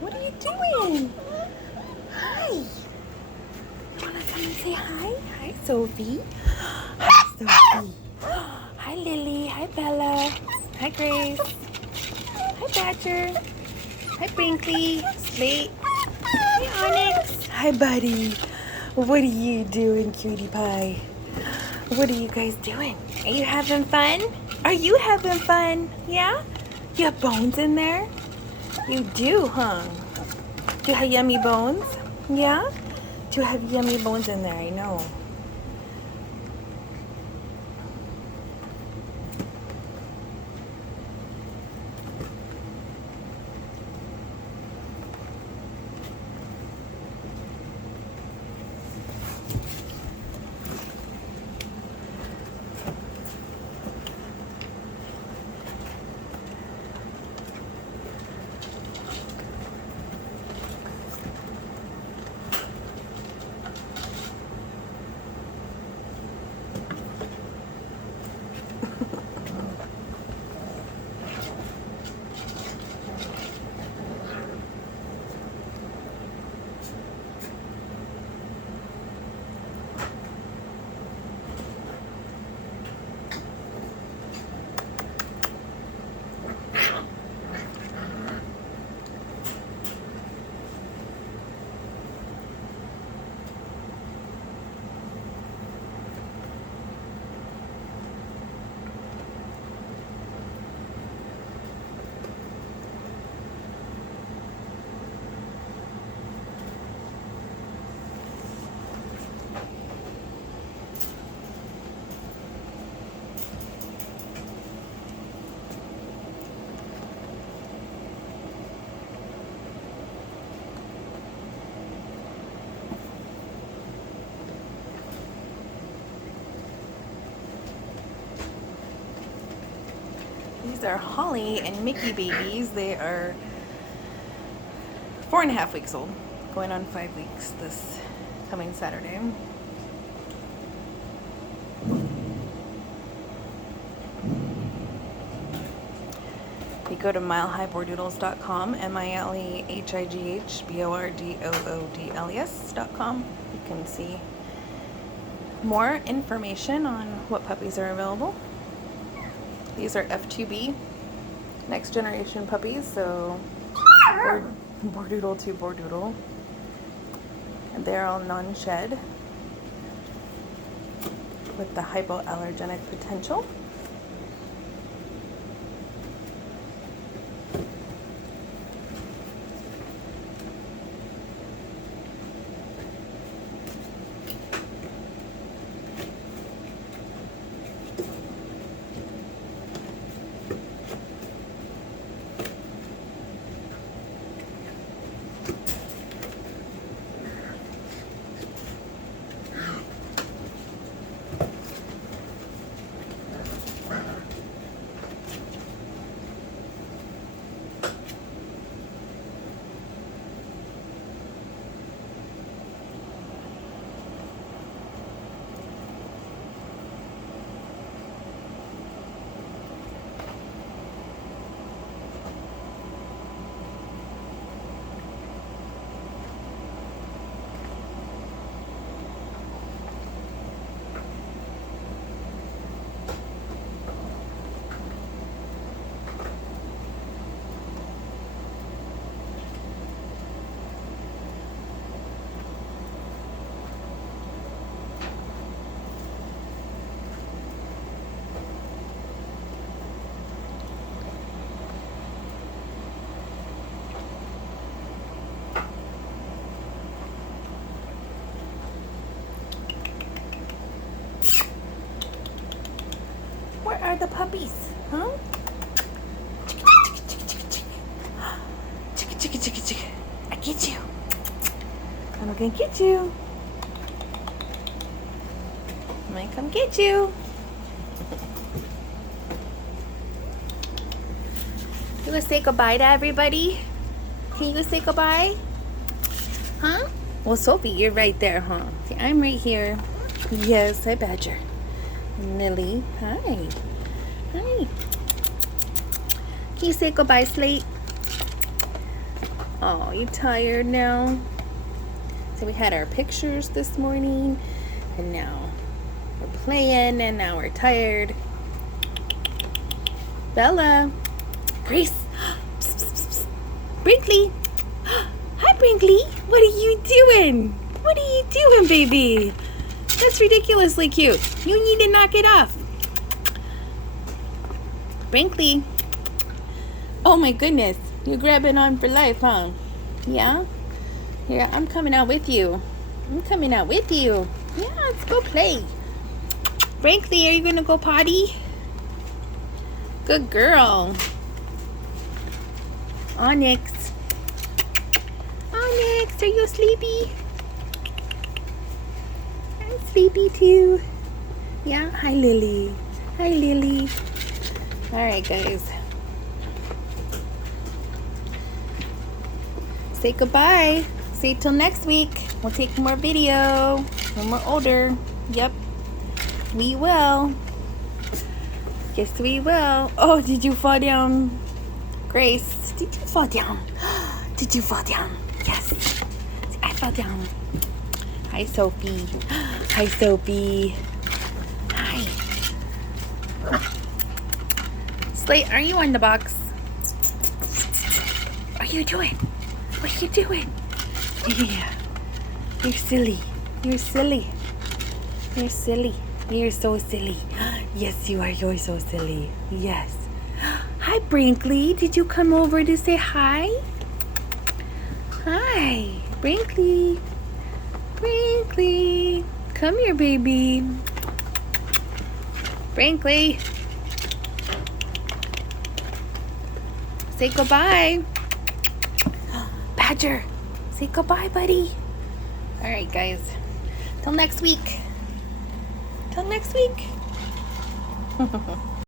What are you doing? Hi. You wanna come and say hi? Hi, Sophie. Hi, Sophie. Hi, Lily. Hi, Bella. Hi, Grace. Hi, Badger. Hi, Brinkley. Slate. Hi, Onyx. Hi, buddy. What are you doing, cutie pie? What are you guys doing? Are you having fun? Are you having fun? Yeah? You have bones in there? You do, huh? Do you have yummy bones? Yeah? Do you have yummy bones in there? I know. These are Holly and Mickey babies. They are 4.5 weeks old, going on 5 weeks this coming Saturday. You go to milehighbordoodles.com, milehighbordoodles.com. You can see more information on what puppies are available. These are F2B, next generation puppies, so Bordoodle to Bordoodle. And they're all non-shed with the hypoallergenic potential. Where are the puppies? Huh? Chicka, chicka, chicka, chicka. I get you. I'm gonna get you. I'm gonna come get you. You gonna say goodbye to everybody? Can you say goodbye? Huh? Well, Sophie, you're right there, huh? See, I'm right here. Yes, hi, Badger. Millie, hi. Hi. Can you say goodbye, Slate? Oh, you tired now? So we had our pictures this morning, and now we're playing, and now we're tired. Bella, Grace, psst, psst, psst, psst. Brinkley. Hi, Brinkley. What are you doing? What are you doing, baby? That's ridiculously cute. You need to knock it off. Brinkley. Oh my goodness. You're grabbing on for life, huh? Yeah? Yeah, I'm coming out with you. I'm coming out with you. Yeah, let's go play. Brinkley, are you going to go potty? Good girl. Onyx. Onyx, are you sleepy? I'm sleepy too. Yeah, hi Lily. Hi Lily. Alright guys. Say goodbye. Say till next week. We'll take more video when we're older. Yep. We will. Yes, we will. Oh, did you fall down? Grace, did you fall down? Did you fall down? Yes. I fell down. Hi, Sophie. Hi, Sophie. Hi. Slate, are you on the box? What are you doing? What are you doing? Yeah. You're silly. You're silly. You're silly. You're so silly. Yes, you are. You're so silly. Yes. Hi, Brinkley. Did you come over to say hi? Hi, Brinkley. Brinkley. Come here, baby. Brinkley. Say goodbye. Badger. Say goodbye, buddy. All right, guys. Till next week. Till next week.